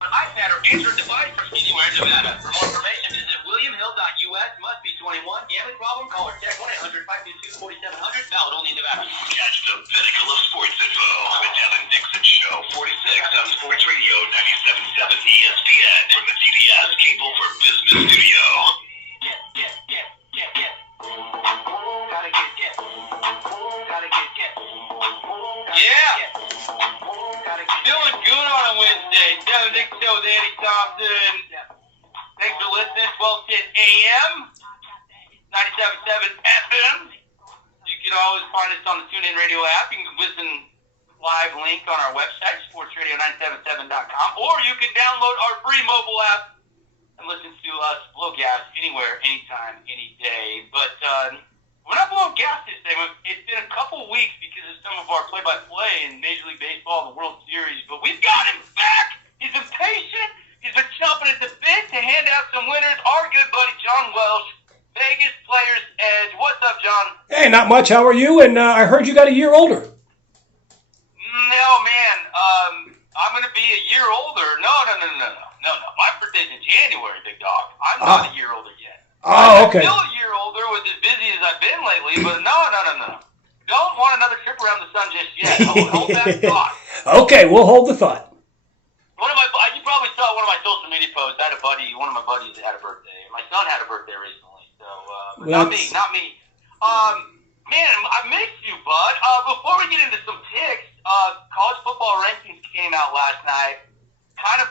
iPad or Android device from anywhere in Nevada. For more information, visit williamhill.us. Must be 21. Gambling problem? Call or text 1-800-522-4700. Valid only in Nevada. Catch the pinnacle of sports info. The Devin Dixon Show, 46 on Sports Radio 97.7 ESPN from the TBS Cable for Business Studio. Feeling good on a Wednesday. Devin Dixon Show with Andy Thompson. Thanks for listening. 1210 AM, 97.7 FM. You can always find us on the TuneIn Radio app. You can listen live link on our website, sportsradio977.com, or you can download our free mobile app and listen to us blow gas anywhere, anytime, any day. But we're not blowing gas this day. It's been a couple weeks because of some of our play-by-play in Major League Baseball and the World Series, but we've got him back. He's been patient. He's been chomping at the bit to hand out some winners. Our good buddy John Welsh, Vegas Players Edge. What's up, John? Hey, not much. How are you? And I heard you got a year older. No, man. I'm going to be a year older. No. My birthday's in January, big dog. I'm not a year older yet. Oh, okay. I'm still a year older with as busy as I've been lately, but no. Don't want another trip around the sun just yet. Hold that thought. Okay, we'll hold the thought. You probably saw one of my social media posts. I had one of my buddies that had a birthday. My son had a birthday recently, so not me. Man, I missed you, bud. Before we get into some picks, college football rankings came out last night. Kind of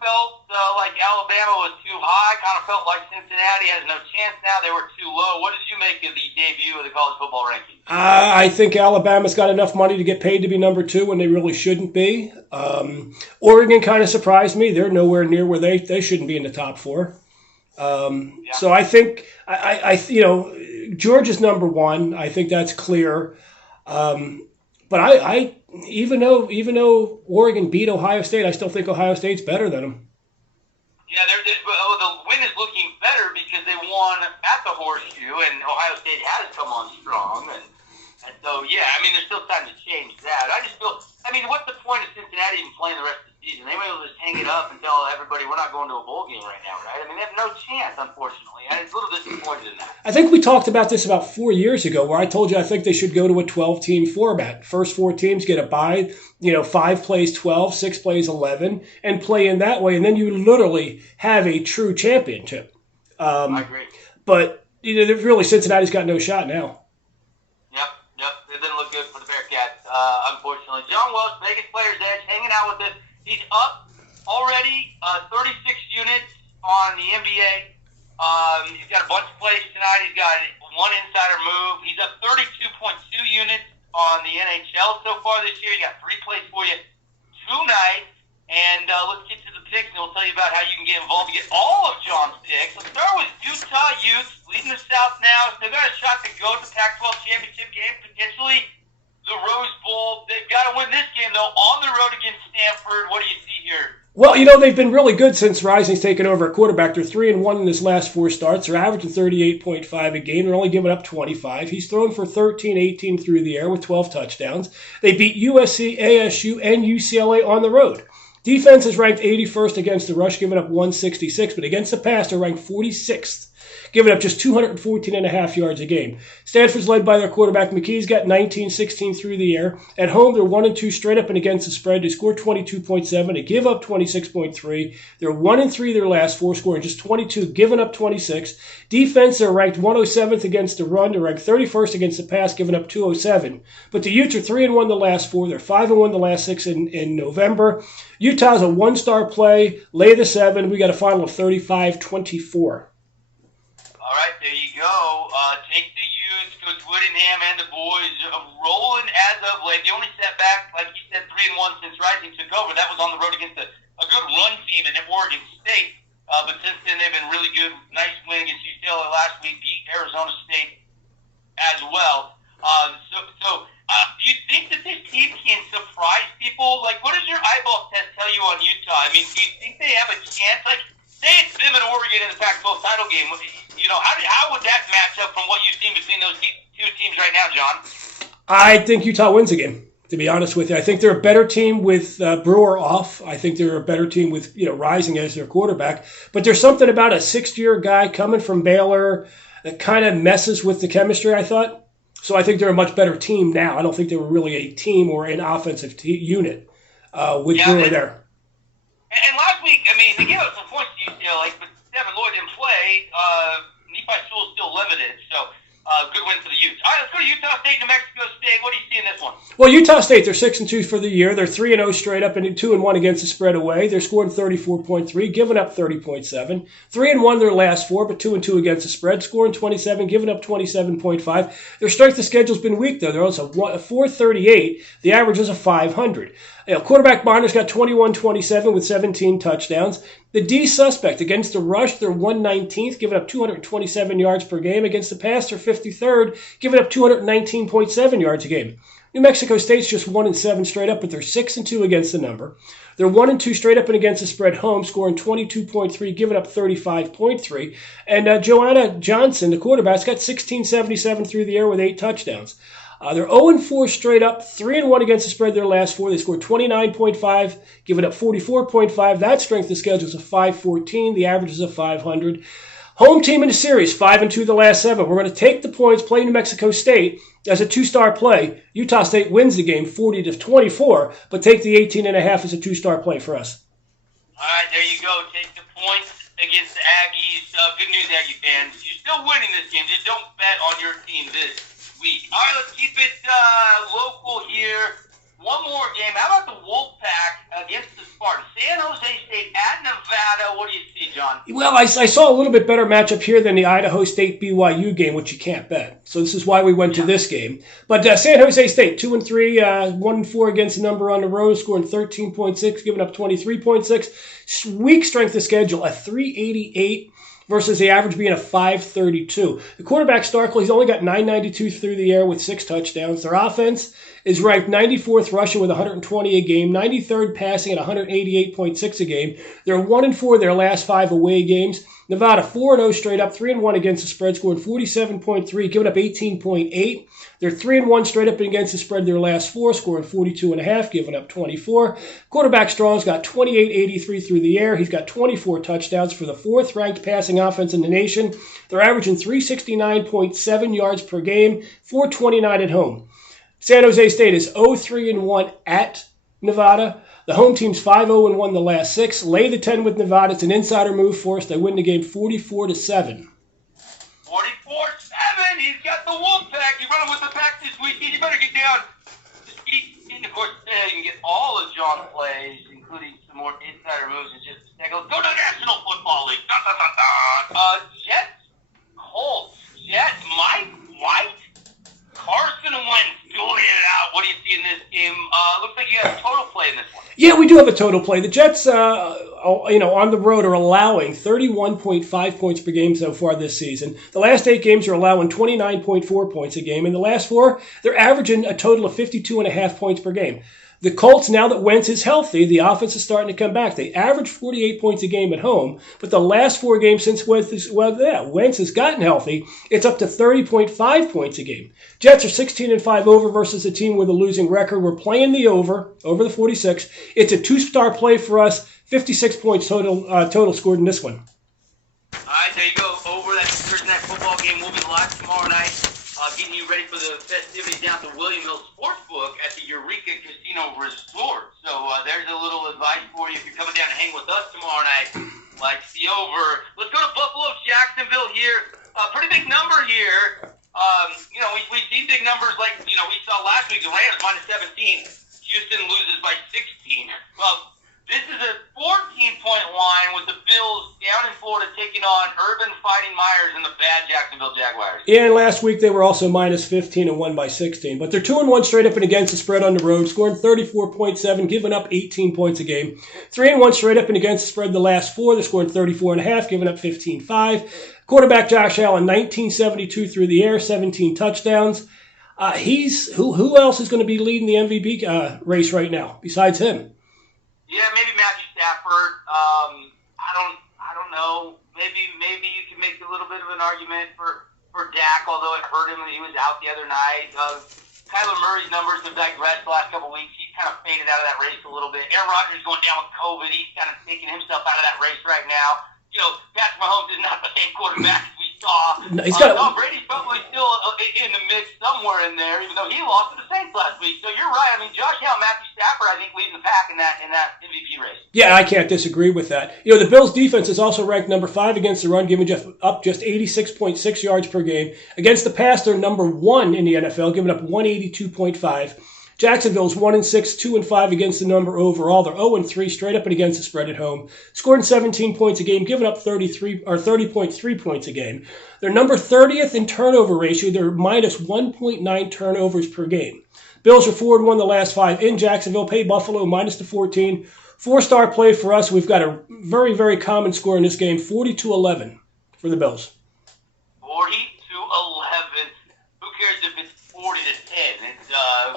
felt like Alabama was too high. Kind of felt like Cincinnati has no chance now. They were too low. What did you make of the debut of the college football rankings? I think Alabama's got enough money to get paid to be number 2 when they really shouldn't be. Oregon kind of surprised me. They're nowhere near where they shouldn't be in the top 4. So I think Georgia's number 1. I think that's clear. But I even though Oregon beat Ohio State, I still think Ohio State's better than them. Yeah, the win is looking better because they won at the Horseshoe, and Ohio State has come on strong, and so there's still time to change that. I just feel, what's the point of Cincinnati even playing the rest of the season? They might as well just hang it up and tell everybody we're not going to a bowl game right now, right? They have no chance, unfortunately. I'm a little disappointed in that. I think we talked about this about 4 years ago, where I told you I think they should go to a 12-team format. First 4 teams get a bye. 5 plays 12, 6 plays 11, and play in that way, and then you literally have a true championship. I agree. But really, Cincinnati's got no shot now. Yep. It didn't look good for the Bearcats, unfortunately. John Welsh, Vegas Players Edge, hanging out with us. He's up already 36 units on the NBA. He's got a bunch of plays tonight. He's got one insider move. He's up 32.2 units on the NHL so far this year. He got 3 plays for you tonight. And let's get to the picks, and we'll tell you about how you can get involved to get all of John's picks. Let's start with Utah Utes, leading the South now. Still got a shot to go to the Pac-12 championship game, potentially the Rose Bowl. They've got to win this game, though, on the road against Stanford. What do you see here? Well, they've been really good since Rising's taken over at quarterback. They're 3-1 in his last 4 starts. They're averaging 38.5 a game. They're only giving up 25. He's thrown for 13-18 through the air with 12 touchdowns. They beat USC, ASU, and UCLA on the road. Defense is ranked 81st against the rush, giving up 166, but against the pass, they're ranked 46th, giving up just 214.5 yards a game. Stanford's led by their quarterback. McKee's got 19-16 through the air. At home, they're 1-2 straight up and against the spread. They score 22.7. They give up 26.3. They're 1-3 their last 4, scoring just 22, giving up 26. Defense, they're ranked 107th against the run. They're ranked 31st against the pass, giving up 207. But the Utes are 3-1 the last 4. They're 5-1 the last 6 in November. Utah's a 1-star play. Lay the 7. We got a final of 35-24. All right, there you go. Take the Utes, Coach Whittingham and the boys rolling as of late. The only setback, like you said, 3-1 since Rising took over. That was on the road against a good run team in Oregon State. But since then, they've been really good. Nice win against UCLA last week. Beat Arizona State as well. Do you think that this team can surprise people? Like, what does your eyeball test tell you on Utah? Do you think they have a chance? Like, say it's them and Oregon in the Pac-12 title game. How would that match up from what you've seen between those two teams right now, John? I think Utah wins the game. to be honest with you. I think they're a better team with Brewer off. I think they're a better team with Rising as their quarterback. But there's something about a sixth-year guy coming from Baylor that kind of messes with the chemistry, I thought. So I think they're a much better team now. I don't think they were really a team or an offensive unit with Brewer there. And last week, I mean, they gave up some points to UCLA, but Devin Lloyd didn't play. Nephi Sewell's still limited, so good win for the Utes. All right, let's go to Utah State, New Mexico State. What do you see in this one? Well, Utah State, they're 6-2 for the year. They're 3-0 straight up and 2-1 against the spread away. They're scoring 34.3, giving up 30.7. 3-1 their last four, but 2-2 against the spread, scoring 27, giving up 27.5. Their strength of schedule's been weak though. They're also 438. The average is a 500. Quarterback Bonner's got 21-27 with 17 touchdowns. The D suspect against the rush, they're 119th, giving up 227 yards per game. Against the pass, they're 53rd, giving up 219.7 yards a game. New Mexico State's just 1-7 straight up, but they're 6-2 against the number. They're 1-2 straight up and against the spread home, scoring 22.3, giving up 35.3. And Joanna Johnson, the quarterback's got 1677 through the air with 8 touchdowns. They're 0-4 straight up, 3-1 against the spread their last four. They scored 29.5, giving up 44.5. That strength of schedule is a 514. The average is a 500. Home team in the series, 5-2 the last 7. We're going to take the points, play New Mexico State as a 2-star play. Utah State wins the game 40-24, but take the 18.5 as a 2-star play for us. All right, there you go. Take the points against the Aggies. Good news, Aggie fans. You're still winning this game. Just don't bet on your team this week. All right, let's keep it local here. One more game. How about the Wolfpack against the Spartans? San Jose State at Nevada. What do you see, John? Well, I saw a little bit better matchup here than the Idaho State-BYU game, which you can't bet. So this is why we went to this game. But San Jose State, 2-3, 1-4 against the number on the road, scoring 13.6, giving up 23.6. Weak strength of schedule, a 388. Versus the average being a 532. The quarterback, Starkle, he's only got 992 through the air with 6 touchdowns. Their offense is ranked 94th rushing with 120 a game, 93rd passing at 188.6 a game. They're 1-4 their last 5 away games. Nevada 4-0 straight up, 3-1 against the spread, scored 47.3, giving up 18.8. They're 3-1 straight up against the spread their last 4, scoring 42.5, giving up 24. Quarterback Strong's got 28.83 through the air. He's got 24 touchdowns for the 4th ranked passing offense in the nation. They're averaging 369.7 yards per game, 429 at home. San Jose State is 0-3-1 at Nevada. The home team's 5-0-1 the last 6. Lay the 10 with Nevada. It's an insider move for us. They win the game 44-7. 44-7. He's got the Wolfpack. He's running with the pack this week. You better get down to speed. And of course, you can get all of John's plays, including some more insider moves in just a second. Let's go to the National Football League. Jets, Colts, Jets, Mike White, Carson Wentz doing it out. What do you see in this game? Looks like you have a total play in this one. Yeah, we do have a total play. The Jets, on the road are allowing 31.5 points per game so far this season. The last 8 games are allowing 29.4 points a game. In the last 4, they're averaging a total of 52.5 points per game. The Colts, now that Wentz is healthy, the offense is starting to come back. They average 48 points a game at home, but the last 4 games since Wentz has gotten healthy, it's up to 30.5 points a game. Jets are 16-5 over versus a team with a losing record. We're playing the over the 46. It's a 2-star play for us. 56 points total scored in this one. All right, there you go. Over that Thursday night football game. We'll be live tomorrow night, getting you ready for the festivities down at the William Hill Sportsbook at the Eureka Casino Resort. So there's a little advice for you if you're coming down to hang with us tomorrow night. Like the over. Let's go to Buffalo, Jacksonville here. Pretty big number here. We've seen big numbers like, we saw last week, the Rams minus 17. Houston loses by 16. Well, this is a 14-point line with the Bills down in Florida taking on Urban Fighting Myers and the bad Jacksonville Jaguars. Yeah, and last week they were also minus 15 and won by 16. But they're 2-1 straight up and against the spread on the road, scoring 34.7, giving up 18 points a game. 3-1 straight up and against the spread the last 4. They're scoring 34.5, giving up 15.5. Quarterback Josh Allen, 1972 through the air, 17 touchdowns. Who else is going to be leading the MVP race right now besides him? Yeah, maybe Matthew Stafford. I don't know. Maybe you can make a little bit of an argument for Dak, although it hurt him when he was out the other night. Kyler Murray's numbers have digressed the last couple of weeks. He's kind of faded out of that race a little bit. Aaron Rodgers is going down with COVID. He's kind of taking himself out of that race right now. Patrick Mahomes is not the same quarterback as we saw. No, Tom Brady's probably still in the mix somewhere in there, even though he lost to the Saints last week. So you're right. I mean, Josh Allen, Matthew Stafford, I think, leading the pack in that MVP race. Yeah, I can't disagree with that. The Bills' defense is also ranked number 5 against the run, giving up just 86.6 yards per game. Against the pass, they're number 1 in the NFL, giving up 182.5. Jacksonville's 1-6, 2-5 against the number overall. They're 0-3 straight up and against the spread at home. Scoring 17 points a game, giving up 30.3 points a game. They're number 30th in turnover ratio. They're minus 1.9 turnovers per game. Bills are 4-1 the last 5 in Jacksonville. Pay Buffalo minus the 14. 4-star play for us. We've got a very, very common score in this game, 40-11 for the Bills. 40-11. Who cares if it's 40-10? It's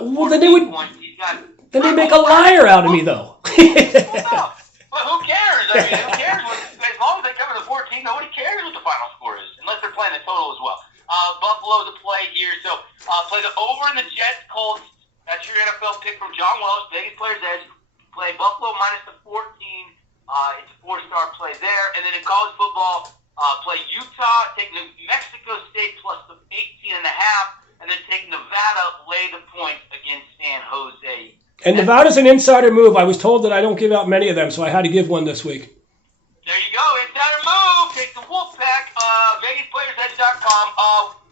well, then they make a liar out of me, though. Well, who cares? I mean, who cares? As long as they cover the 14, nobody cares what the final score is, unless they're playing the total as well. Buffalo to play here, so play the over in the Jets, Colts. That's your NFL pick from John Wells, Vegas Players Edge. Play Buffalo minus the 14. It's a 4-star play there. And then in college football, play Utah, take New Mexico State plus the 18.5. And then take Nevada, lay the points against San Jose. And Nevada's an insider move. I was told that I don't give out many of them, so I had to give one this week. There you go. Insider move. Take the Wolfpack. VegasPlayersEdge.com.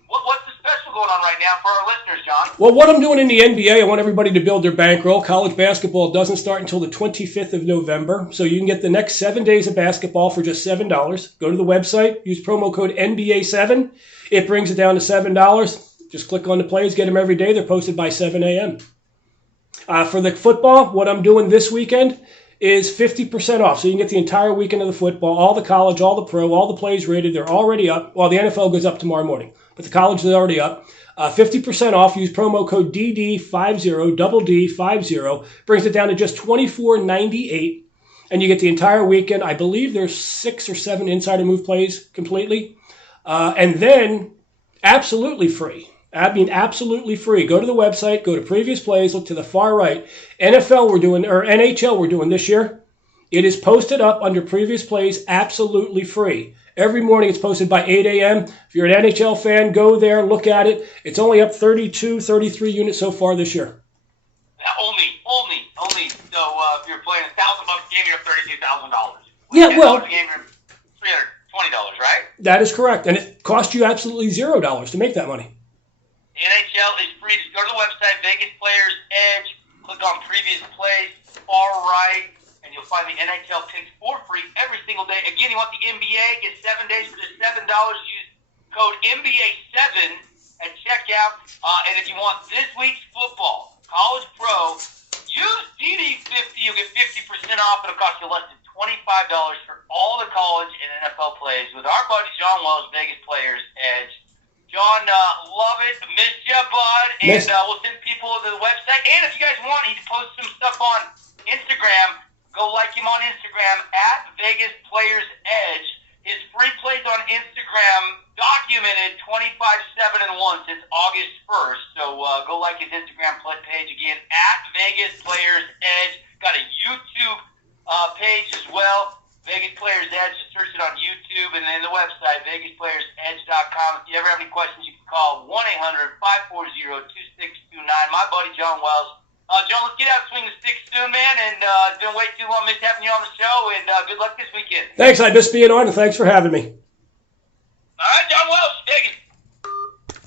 What's the special going on right now for our listeners, John? Well, what I'm doing in the NBA, I want everybody to build their bankroll. College basketball doesn't start until the 25th of November, so you can get the next 7 days of basketball for just $7. Go to the website, use promo code NBA7. It brings it down to $7. Just click on the plays, get them every day. They're posted by 7 a.m. For the football, what I'm doing this weekend is 50% off. So you can get the entire weekend of the football, all the college, all the pro, all the plays rated. They're already up. Well, the NFL goes up tomorrow morning, but the college is already up. 50% off. Use promo code DD50, double D50. Brings it down to just $24.98. And you get the entire weekend. I believe there's 6 or 7 insider move plays completely. And then absolutely free. I mean, absolutely free. Go to the website, go to previous plays, look to the far right. NHL we're doing this year. It is posted up under previous plays, absolutely free. Every morning it's posted by 8 a.m. If you're an NHL fan, go there, look at it. It's only up 33 units so far this year. Only. So if you're playing a $1,000 game, you're up $32,000. Yeah, well, game, you're $320, right? That is correct, and it costs you absolutely $0 to make that money. The NHL is free. Just go to the website, Vegas Players Edge, click on previous plays, far right, and you'll find the NHL picks for free every single day. Again, you want the NBA, get 7 days for just $7. Use code NBA7 at checkout. And if you want this week's football, college pro, use DD50. You'll get 50% off. It'll cost you less than $25 for all the college and NFL plays with our buddy John Wells, Vegas Players Edge. John, love it. Missed you, bud. And we'll send people to the website. And if you guys want, he posts some stuff on Instagram. Go like him on Instagram at Vegas Players Edge. His free plays on Instagram documented 25/7 and 1 since August 1st. So go like his Instagram page again at Vegas Players Edge. Got a YouTube page as well. Vegas Players Edge, just search it on YouTube, and then the website, VegasPlayersEdge.com. If you ever have any questions, you can call 1-800-540-2629. My buddy John Wells. John, let's get out and swing the stick soon, man, and it's been way too long. Missed having you on the show, and good luck this weekend. Thanks, I missed being on, and thanks for having me. All right, John